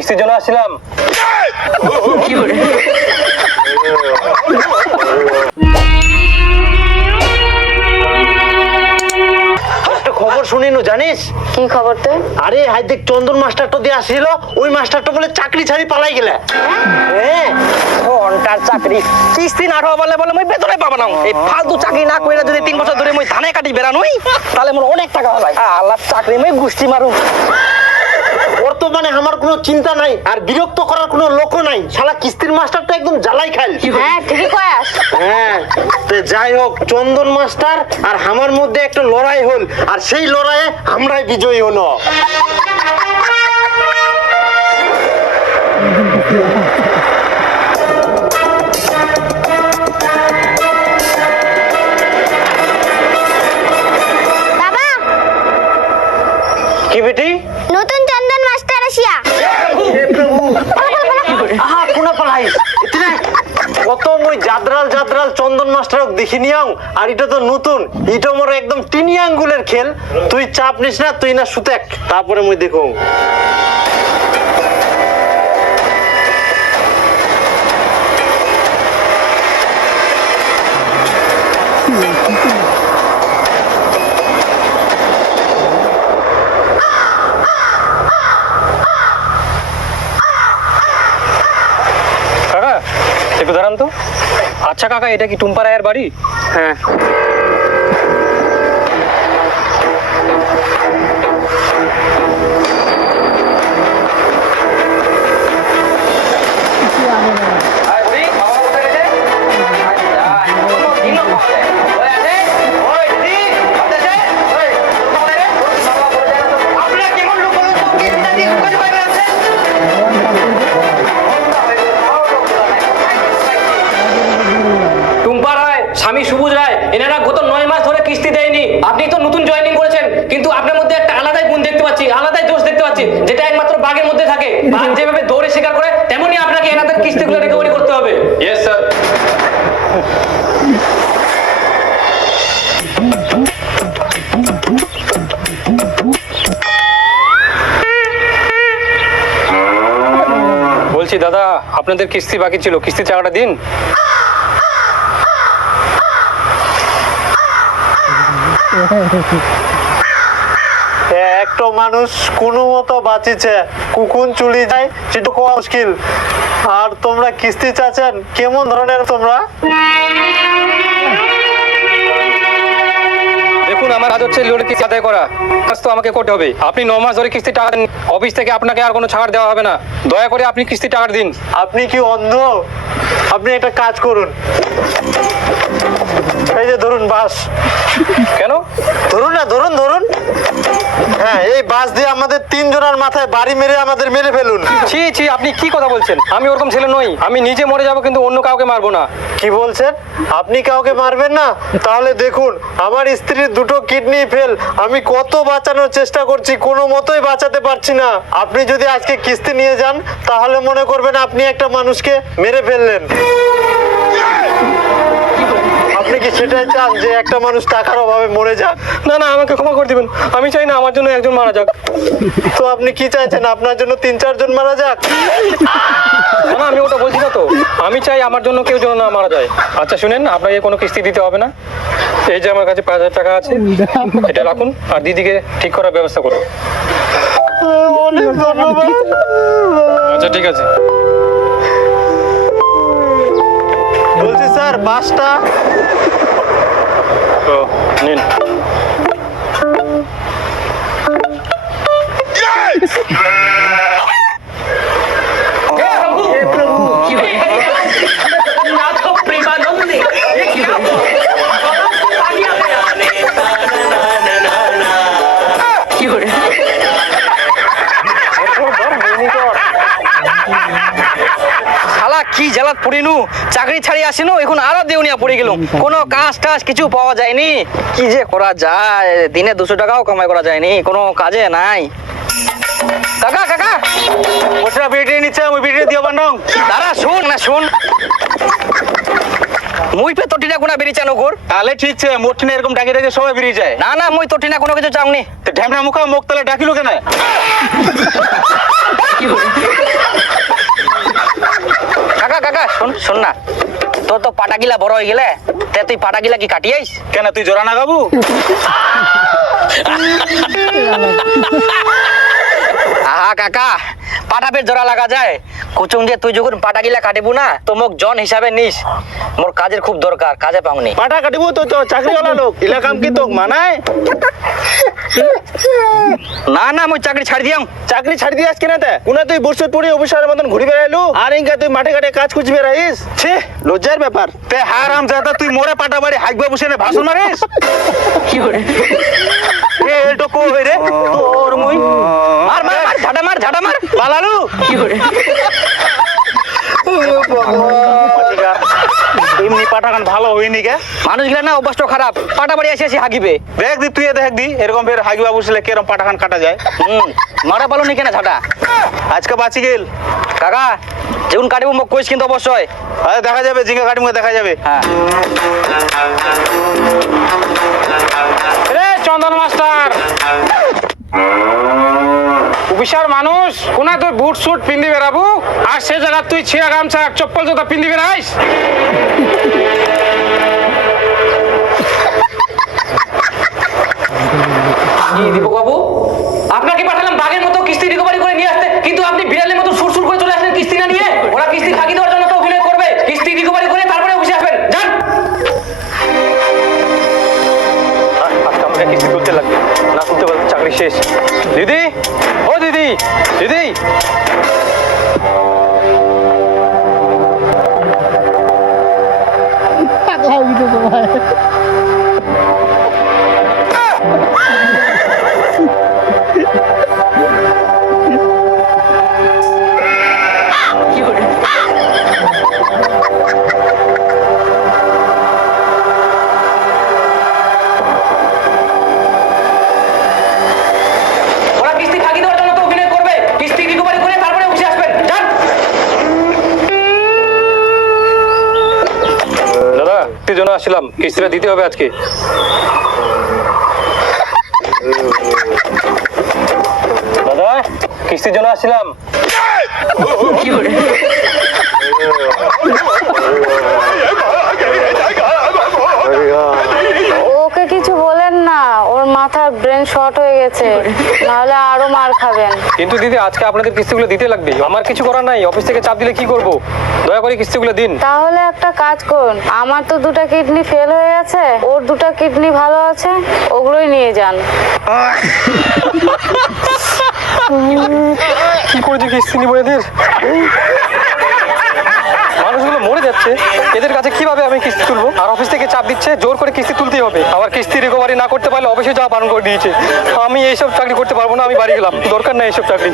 কিস্তির জন্য আসছিলাম। খবর শুনিনু জানিস? কি খবর তো? আরে হাই দেখ, চন্দন মাস্টারটা দিয়ে আসছিল, ওই মাস্টারটা বলে চাকরি ছাড়ি পালাই গেলে। হ্যাঁ, ঘন্টার চাকরি কিস্তি না হওয়া বলে বলে মই বেতনে পাবো না। এই ফালতু চাকরি না কইরা যদি 3 বছর ধরে মই ধানে কাটি বেরানোই, তাহলে মোর অনেক টাকা হয়। আল্লাহ চাকরি মই গুষ্টি মারু। বর্তমানে আমার কোনো চিন্তা নাই আর বিরক্ত করার কোনো লোক নাই। শালা কিস্তির মাস্টারটা একদম জ্বালাই খাইল। হ্যাঁ ঠিকই কয়াস। হ্যাঁ, তো যাই হোক, চন্দন মাস্টার আর আমার মধ্যে একটা লড়াই হল, আর সেই লড়াইয়ে আমরাই বিজয়ী হলো। বাবা, কি বেটি? নতুন চন্দন মাস্টার আসিয়া। আহা, কোনা পালাই ইতনে কত মই জাদরাল জাদরাল চন্দন মাস্টারক দেখিনিয়াও, আর এটা তো নতুন, এটা মোর একদম টিনি আঙ্গুলের খেল। তুই চাপ নিস না, তুই না সুতেক, তারপরে মই দেখো। কাকা একটু দাঁড়ান তো। আচ্ছা কাকা, এটা কি টুম্পা রায়ের বাড়ি? হ্যাঁ, টুম্পা রায়, স্বামী সুবুজ রায়, এনারা গত 9 মাস ধরে কিস্তি দেয়নি। আপনি তো নতুন জয়েনিং করেছেন, কিন্তু আপনার মধ্যে একটা আলাদাই গুণ দেখতে পাচ্ছি, আলাদাই দোষ দেখতে পাচ্ছি, যেটা একমাত্র বাঘের মধ্যে থাকে। বাঘ যেভাবে দৌড়ে শিকার করে, তেমনি আপনাকে এনাদের কিস্তিগুলো রিকভারি করতে হবে। Yes sir. বলছি দাদা, আপনাদের কিস্তি বাকি ছিল, কিস্তি টাকাটা দিন। একটা মানুষ কোনো মতো বাঁচিছে, কুকুন চুলি যায় সেটা কোয়া মুশকিল, আর তোমরা কিস্তি চাচ্ছেন? কেমন ধরনের তোমরা? দেখুন, আমার কাজ হচ্ছে লোনের কিস্তি আদায় করা, কাজ তো আমাকে করতে হবে। আপনি 9 মাস ধরে কিস্তি টাকা দেন, অফিস থেকে আপনাকে আর কোনো ছাড় দেওয়া হবে না। দয়া করে আপনি কিস্তি টাকা দিন। আপনি কি অন্ধ? আপনি একটা কাজ করুন, এই যে ধরুন বাস। কেন? ধরুন না, ধরুন ধরুন। হ্যাঁ, এই বাস দিয়ে আমাদের 3 জনের মাথায় বাড়ি মেরে আমাদের মেরে ফেলুন। ছি ছি, আপনি কি কথা বলছেন? আমি ওরকম ছেলে নই, আমি নিজে মরে যাব, কিন্তু অন্য কাউকে মারবো না। কি বলছেন? আপনি কাউকে মারবেন না? তাহলে দেখুন, আমার স্ত্রীর 2টো কিডনি ফেল, আমি কত বাঁচানোর চেষ্টা করছি, কোনো মতোই বাঁচাতে পারছি না। আপনি যদি আজকে কিস্তি নিয়ে যান, তাহলে মনে করবেন আপনি একটা মানুষকে মেরে ফেললেন। আপনি কি সেটাই চান যে একটা মানুষ টাকার অভাবে মরে যাক? না না, আমাকে ক্ষমা করে দিবেন, আমি চাই না আমার জন্য একজন মারা যাক। তো আপনি কি চাইছেন, আপনার জন্য 3-4 জন মারা যাক? না না, আমি ওটা বলছি না তো, আমি চাই আমার জন্য কেউ যেন না মারা যায়। আচ্ছা শুনেন, আপনাকে কোনো কিস্তি দিতে হবে না। এই যে আমার কাছে 5,000 টাকা আছে, এটা রাখুন, আর দিদিকে ঠিক করার ব্যবস্থা করুন। অনেক ধন্যবাদ। আচ্ছা ঠিক আছে। বলছি স্যার, বাসটা তো নিন। শালা কি জ্বালাত পড়িনু, চাকরি ছাড়ি আসিনু, এখন আরো দেউনিয়া পড়ে গেল, কোনো কাজ টাজ কিছু পাওয়া যায়নি। কি যে করা যায়, দিনে 200 টাকাও কামাই করা যায়নি, কোনো কাজে নাই। কাকা কাকা, ওটা বেটে নিচ্ছে, ওই বেটে দিয়ে বান্ডং। দাঁড়া, শুন না শুন, মুই পে তোটিনা কোনা বেরিয়ে নগর। তাহলে ঠিক আছে, মোটনে এরকম ডাকি ডাকি সবাই বেরিয়ে যায়। না না, মুই তোটিনা কোনো কিছু চাওনি। ঢ্যামনা মুখা মুখ তালে ডাকিলো কেন? কাকা শোন শোন না, তোর তো পাটাগিলা বড় হয়ে গেলে, তে তুই পাটাগিলা কি কাটিয়াইস? কেন তুই জোড়া না গাবু? আহা কাকা, পাটাপের জোড়া লাগা যায় কুচুং দিয়ে, তুই যখন পাটাগিলা কাটিবু না তো মোক জন হিসাবে নিস, মোর কাজের খুব দরকার, কাজে পাওনি। পাটা কাটিব তো তো চাকরিওয়ালা লোক, ইলা কাম কি তোক মানায়? না না মই চাকরি ছাড়ি দিয়াম। চাকরি ছাড়ি দিয়াস কেন তে? কোনা তুই বুরসুত পড়ি অফিসারের মতন ঘুরি বেড়াইলু, আর ইনকা তুই মাঠে ঘাটে কাজ খুঁজি বেড়াইস? ছি, লজ্জার ব্যাপার। তে হারাম জাদা, তুই মোরে পাটা বাড়ি হাইকবা বসে না ভাষণ মারিস? কি করে এ এটো কো হই রে তোর মুই? মার মার মার, ঝাড়া মার ঝাড়া মার। পালালু কি করে এমনি পাটা গান ভালো হইনি কে? মানুষগুলা না অভ্যাসটা খারাপ, পাটা বাড়ি আসে আসে হাগিবে। দেখ দি তুই দেখ দি এরকম ফের হাইকবা বসলে কেরম পাটা গান কাটা যায়। মারা পালো নি কেন ঝাড়া? আজকে বাঁচি গেল কাকা যেমন কাটিব মোক কইস কিন্তু অবশ্যই। আরে দেখা যাবে, জিঙ্গা কাটিমে দেখা যাবে। হ্যাঁ রে চন্দন মাস্টার, অফিসার মানুষ কোনা তুই বুট সুট পিন্ধি বেড়াবো, আর সে জায়গা তুই ছিঁড়া গামছা চপ্পল জোতা পিন্ধি বেড়াইস? কি দীপক বাবু, আপনাকে পাঠালাম বাঘের মতো কিস্তি রিকভারি করে নিয়ে আসতে, কিন্তু আপনি বিড়ালের মতো সুরসুর করে চলে আসলেন কিস্তি না নিয়ে। ওরা কিস্তি ফাঁকি দেওয়ার জন্য তো অভিনয় করবে, কিস্তি রিকভারি করে তারপরে অফিসে আসবেন। যান। আজকে আমাকে কিস্তি তুলতে লাগবে, না তুলতে পারলে চাকরি শেষ। দিদি, ও দিদি, দিদি। ওরা কিস্তি ফাঁকি দেওয়ার জন্য তো অভিনয় করবে, কিস্তি রিকভারি করে তারপরে অফিসে আসবেন। যান। দাদা, কিস্তির জন্য আসছিলাম, কিস্তিটা দিতে হবে আজকে। দাদা, কিস্তির জন্য আসছিলাম। ওকে কিছু বলেন না, ওর মাথার ব্রেন শর্ট হয়ে গেছে, নাহলে আরো মার খাবেন। কিন্তু দিদি আজকে আপনাদের কিস্তিগুলো দিতে লাগবে, আমার কিছু করার নাই, অফিস থেকে চাপ দিলে কি করব? দয়া করে কিস্তিগুলো দিন। তাহলে একটা কাজ করুন, আমার তো দুটো কিডনি ফেল হয়ে গেছে, ওর দুটো কিডনি ভালো আছে, ওগুলোই নিয়ে যান। কি করে যে কিস্তি নিবো এদের? মানুষগুলো মরে যাচ্ছে, এদের কাছে কিভাবে আমি কিস্তি তুলবো? আর অফিস থেকে চাপ দিচ্ছে, জোর করে কিস্তি তুলতেই হবে। আবার কিস্তি রিকভারি না করতে পারলে অফিসে যাওয়া বারণ করে দিয়েছে। আমি এইসব চাকরি করতে পারবো না, আমি বাড়ি গেলাম, দরকার নাই এইসব চাকরি।